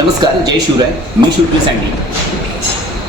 नमस्कार, जय शिवराय. मी शिवप्रिय सँडी.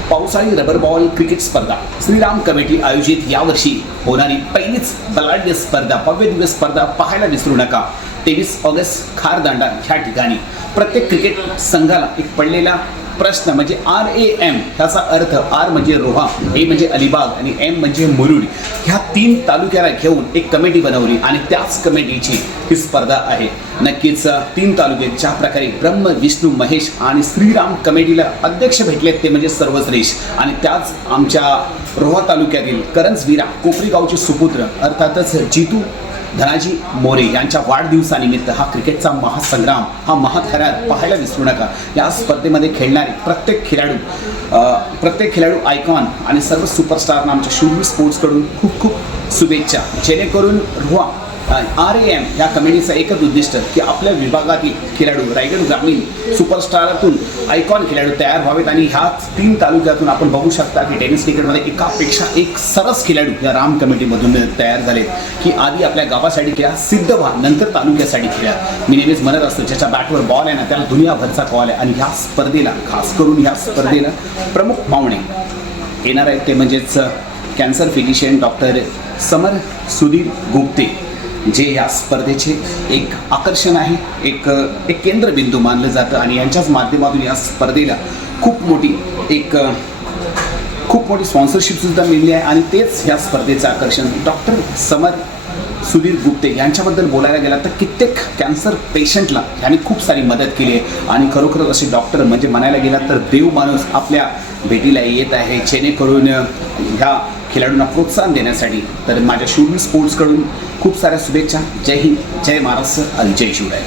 पावसाळी rubber ball cricket स्पर्धा श्रीराम कमिटी आयोजित यावर्षी होणारी पहिलीच बलाढ्य स्पर्धा, भव्य दिव्य स्पर्धा पाहायला विसरू नका. 23 ऑगस्ट खारदांडा ह्या ठिकाणी प्रत्येक क्रिकेट संघाला एक पडलेला प्रश्न म्हणजे RAM, ह्याचा अर्थ R म्हणजे रोहा, A म्हणजे अलिबाग आणि M म्हणजे मुरुड, ह्या 3 तालुक्याला घेऊन एक कमिटी बनवली आणि त्याच कमिटीची ही स्पर्धा आहे. नक्कीच 3 तालुके ज्या प्रकारे ब्रह्म, विष्णू, महेश आणि श्रीराम कमिटीला अध्यक्ष भेटलेत ते म्हणजे सर्वश्रेष्ठ. आणि त्याच आमच्या रोहा तालुक्यातील करंजवीरा कोपरी गावचे सुपुत्र अर्थातच जितू धनाजी मोरे यांच्या वाढदिवसानिमित्त हा क्रिकेटचा महासंग्राम, हा महाथरार पाहायला विसरू नका. या स्पर्धेमध्ये खेळणारे प्रत्येक खेळाडू आयकॉन आणि सर्व सुपरस्टारना आमच्या शूरवीर स्पोर्ट्सकडून खूप खूप शुभेच्छा. जेणेकरून रोहा RAM या कमिटीचं एकच उद्दिष्ट की आपल्या विभागातील खेळाडू रायगड ग्रामीण सुपरस्टारातून आयकॉन खेळाडू तयार व्हावेत. आणि ह्या 3 तालुक्यातून आपण बघू शकता की टेनिस क्रिकेटमध्ये एकापेक्षा एक सरस खेळाडू या राम कमिटीमधून तयार झालेत की आधी आपल्या गावासाठी खेळा, सिद्ध व्हा, नंतर तालुक्यासाठी खेळा. मी नेहमीच म्हणत असतो, ज्याच्या बॅटवर बॉल आहे ना त्याला दुनियाभरचा कॉल आहे. आणि ह्या स्पर्धेला, खास करून ह्या स्पर्धेला प्रमुख पाहुणे येणार आहेत ते म्हणजेच कॅन्सर फिजिशियन डॉक्टर समर सुधीर गुप्ते, जे या स्पर्धेचे एक आकर्षण आहे, एक केंद्रबिंदू मानलं जातं. आणि यांच्याच माध्यमातून या स्पर्धेला खूप मोठी स्पॉन्सरशिपसुद्धा मिळली आहे. आणि तेच ह्या स्पर्धेचं आकर्षण. डॉक्टर समर सुधीर गुप्ते यांच्याबद्दल बोलायला गेला तर कित्येक कॅन्सर पेशंटला यांनी खूप सारी मदत केली आहे. आणि खरोखरच असे डॉक्टर म्हणजे म्हणायला गेला तर देव माणूस आपल्या भेटीला येत आहे, जेणेकरून ह्या खेळाडूंना प्रोत्साहन देण्यासाठी. तर माझ्या शूरवीर स्पोर्ट्सकडून खूप साऱ्या शुभेच्छा. जय हिंद, जय महाराष्ट्र आणि जय शिवराय.